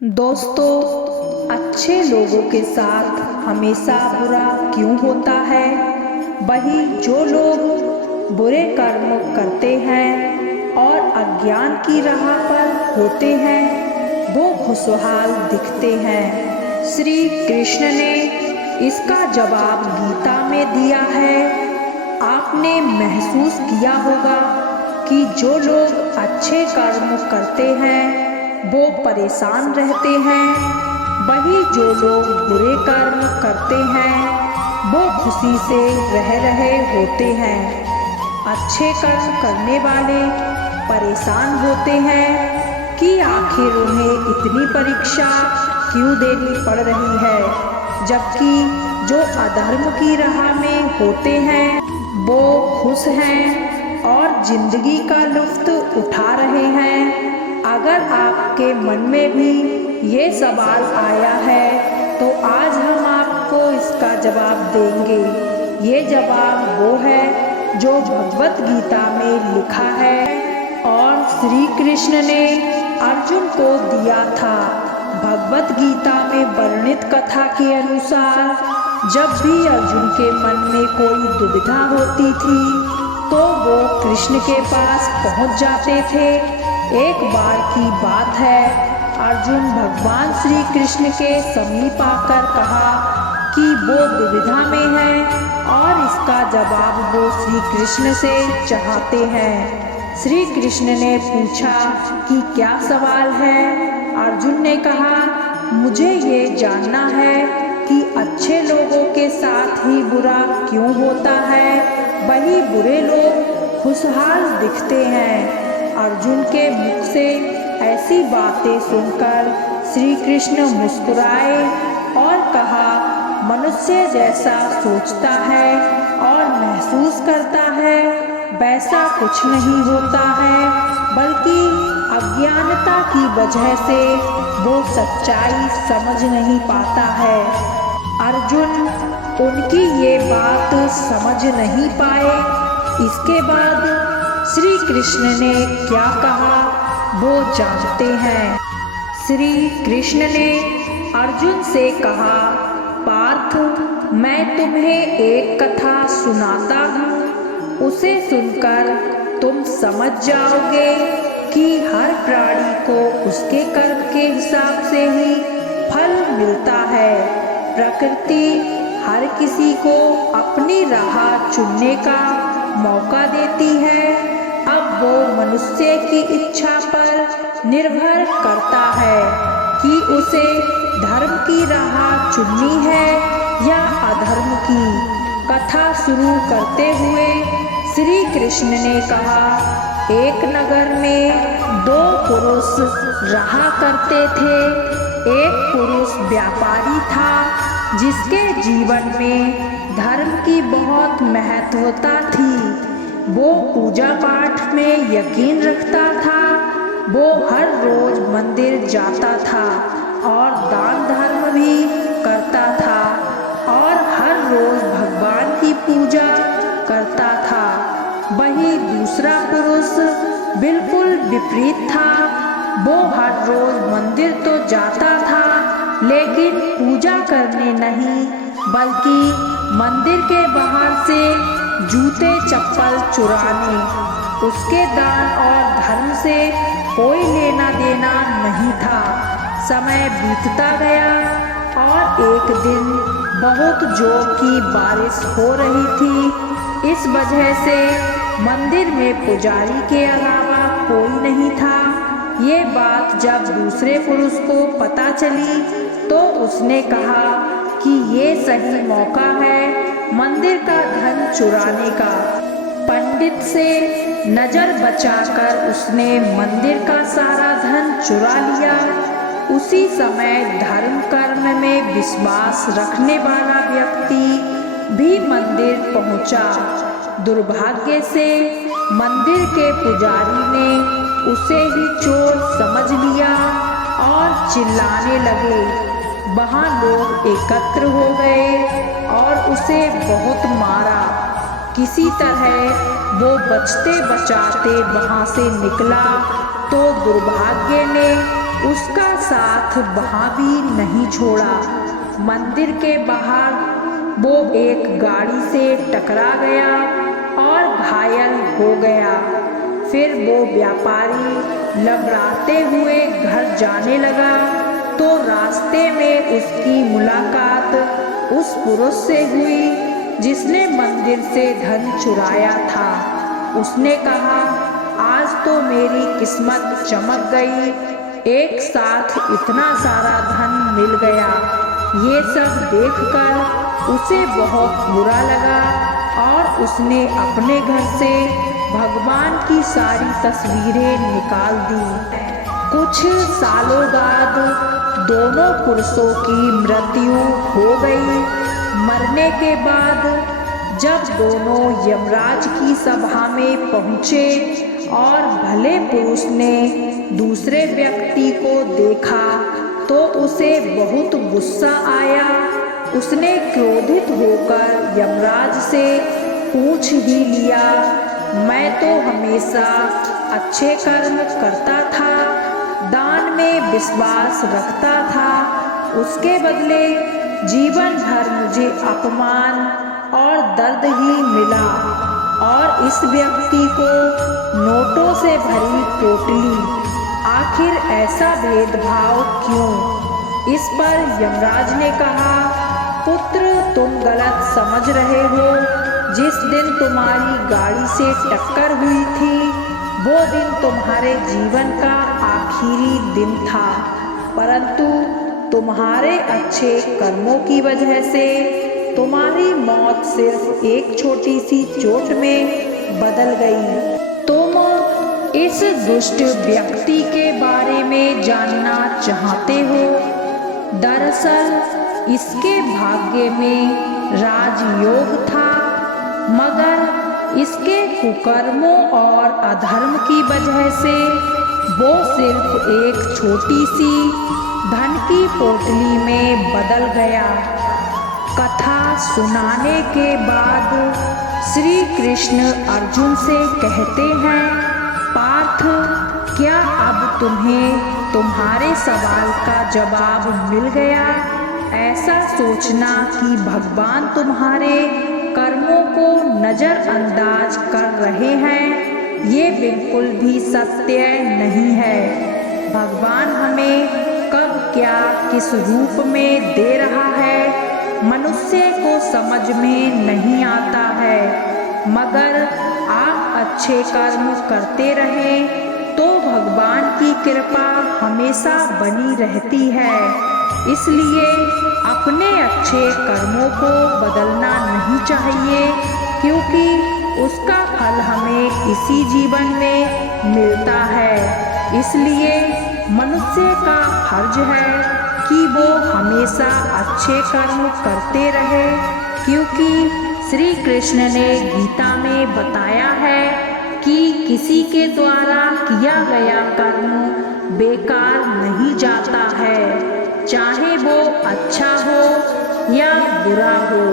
दोस्तों, अच्छे लोगों के साथ हमेशा बुरा क्यों होता है? वही जो लोग बुरे कर्म करते हैं और अज्ञान की राह पर होते हैं, वो खुशहाल दिखते हैं। श्री कृष्ण ने इसका जवाब गीता में दिया है। आपने महसूस किया होगा कि जो लोग अच्छे कर्म करते हैं वो परेशान रहते हैं, वही जो लोग बुरे कर्म करते हैं वो खुशी से रह रहे होते हैं। अच्छे कर्म करने वाले परेशान होते हैं कि आखिर उन्हें इतनी परीक्षा क्यों देनी पड़ रही है, जबकि जो अधर्म की राह में होते हैं वो खुश हैं और जिंदगी का लुत्फ उठा रहे हैं। अगर आपके मन में भी ये सवाल आया है तो आज हम आपको इसका जवाब देंगे। ये जवाब वो है जो भगवत गीता में लिखा है और श्री कृष्ण ने अर्जुन को दिया था। भगवत गीता में वर्णित कथा के अनुसार जब भी अर्जुन के मन में कोई दुविधा होती थी तो वो कृष्ण के पास पहुंच जाते थे। एक बार की बात है, अर्जुन भगवान श्री कृष्ण के समीप आकर कहा कि वो दुविधा में है और इसका जवाब वो श्री कृष्ण से चाहते हैं। श्री कृष्ण ने पूछा कि क्या सवाल है? अर्जुन ने कहा, मुझे ये जानना है कि अच्छे लोगों के साथ ही बुरा क्यों होता है, वही बुरे लोग खुशहाल दिखते हैं। अर्जुन के मुख से ऐसी बातें सुनकर श्री कृष्ण मुस्कुराए और कहा, मनुष्य जैसा सोचता है और महसूस करता है वैसा कुछ नहीं होता है, बल्कि अज्ञानता की वजह से वो सच्चाई समझ नहीं पाता है। अर्जुन उनकी ये बात समझ नहीं पाए। इसके बाद श्री कृष्ण ने क्या कहा वो जानते हैं। श्री कृष्ण ने अर्जुन से कहा, पार्थ, मैं तुम्हें एक कथा सुनाता हूँ। उसे सुनकर तुम समझ जाओगे कि हर प्राणी को उसके कर्म के हिसाब से ही फल मिलता है। प्रकृति हर किसी को अपनी राह चुनने का मौका देती है। अब वो मनुष्य की इच्छा पर निर्भर करता है कि उसे धर्म की राह चुननी है या अधर्म की। कथा शुरू करते हुए श्री कृष्ण ने कहा, एक नगर में दो पुरुष रहा करते थे। एक पुरुष व्यापारी था जिसके जीवन में धर्म की बहुत महत्वता थी। वो पूजा पाठ में यकीन रखता था। वो हर रोज मंदिर जाता था और दान धर्म भी करता था और हर रोज भगवान की पूजा करता था। वही दूसरा पुरुष बिल्कुल विपरीत था। वो हर रोज मंदिर तो जाता था लेकिन पूजा करने नहीं, बल्कि मंदिर के बाहर से जूते चप्पल चुराने। उसके दान और धर्म से कोई लेना देना नहीं था। समय बीतता गया और एक दिन बहुत जोर की बारिश हो रही थी। इस वजह से मंदिर में पुजारी के अलावा कोई नहीं था। ये बात जब दूसरे पुरुष को पता चली तो उसने कहा कि ये सही मौका है मंदिर का धन चुराने का। पंडित से नजर बचाकर उसने मंदिर का सारा धन चुरा लिया। उसी समय धर्म कर्म में विश्वास रखने वाला व्यक्ति भी मंदिर पहुंचा। दुर्भाग्य से मंदिर के पुजारी ने उसे ही चोर समझ लिया और चिल्लाने लगे। वहाँ लोग एकत्र हो गए और उसे बहुत मारा। किसी तरह वो बचते बचाते वहाँ से निकला तो दुर्भाग्य ने उसका साथ वहाँ भी नहीं छोड़ा। मंदिर के बाहर वो एक गाड़ी से टकरा गया और घायल हो गया। फिर वो व्यापारी लंगड़ाते हुए घर जाने लगा तो रास्ते में उसकी मुलाकात उस पुरुष से हुई जिसने मंदिर से धन चुराया था। उसने कहा, आज तो मेरी किस्मत चमक गई, एक साथ इतना सारा धन मिल गया। ये सब देखकर उसे बहुत बुरा लगा और उसने अपने घर से भगवान की सारी तस्वीरें निकाल दी। कुछ सालों बाद दोनों पुरुषों की मृत्यु हो गई। मरने के बाद जब दोनों यमराज की सभा में पहुँचे और भले पुरुष ने दूसरे व्यक्ति को देखा तो उसे बहुत गुस्सा आया। उसने क्रोधित होकर यमराज से पूछ ही लिया, मैं तो हमेशा अच्छे कर्म करता था, दान में विश्वास रखता था, उसके बदले जीवन भर मुझे अपमान और दर्द ही मिला। और इस व्यक्ति को नोटों से भरी पोटली, आखिर ऐसा भेदभाव क्यों? इस पर यमराज ने कहा, पुत्र तुम गलत समझ रहे हो। जिस दिन तुम्हारी गाड़ी से टक्कर हुई थी वो दिन तुम्हारे जीवन का आखिरी दिन था, परंतु तुम्हारे अच्छे कर्मों की वजह से तुम्हारी मौत सिर्फ एक छोटी सी चोट में बदल गई। तुम इस दुष्ट व्यक्ति के बारे में जानना चाहते हो? दरअसल इसके भाग्य में राजयोग था, मगर इसके कुकर्मों और अधर्म की वजह से वो सिर्फ एक छोटी सी धन की पोटली में बदल गया। कथा सुनाने के बाद श्री कृष्ण अर्जुन से कहते हैं, पार्थ, क्या अब तुम्हें तुम्हारे सवाल का जवाब मिल गया? ऐसा सोचना कि भगवान तुम्हारे कर्मों को नज़रअंदाज कर रहे हैं, ये बिल्कुल भी सत्य नहीं है। भगवान हमें कब क्या किस रूप में दे रहा है मनुष्य को समझ में नहीं आता है, मगर आप अच्छे कर्म करते रहें तो भगवान की कृपा हमेशा बनी रहती है। इसलिए अपने अच्छे कर्मों को बदलना नहीं चाहिए, क्योंकि उसका फल हमें इसी जीवन में मिलता है। इसलिए मनुष्य का फर्ज है कि वो हमेशा अच्छे कर्म करते रहे, क्योंकि श्री कृष्ण ने गीता में बताया है कि किसी के द्वारा किया गया कर्म बेकार नहीं जाता है, चाहे वो अच्छा हो या बुरा हो।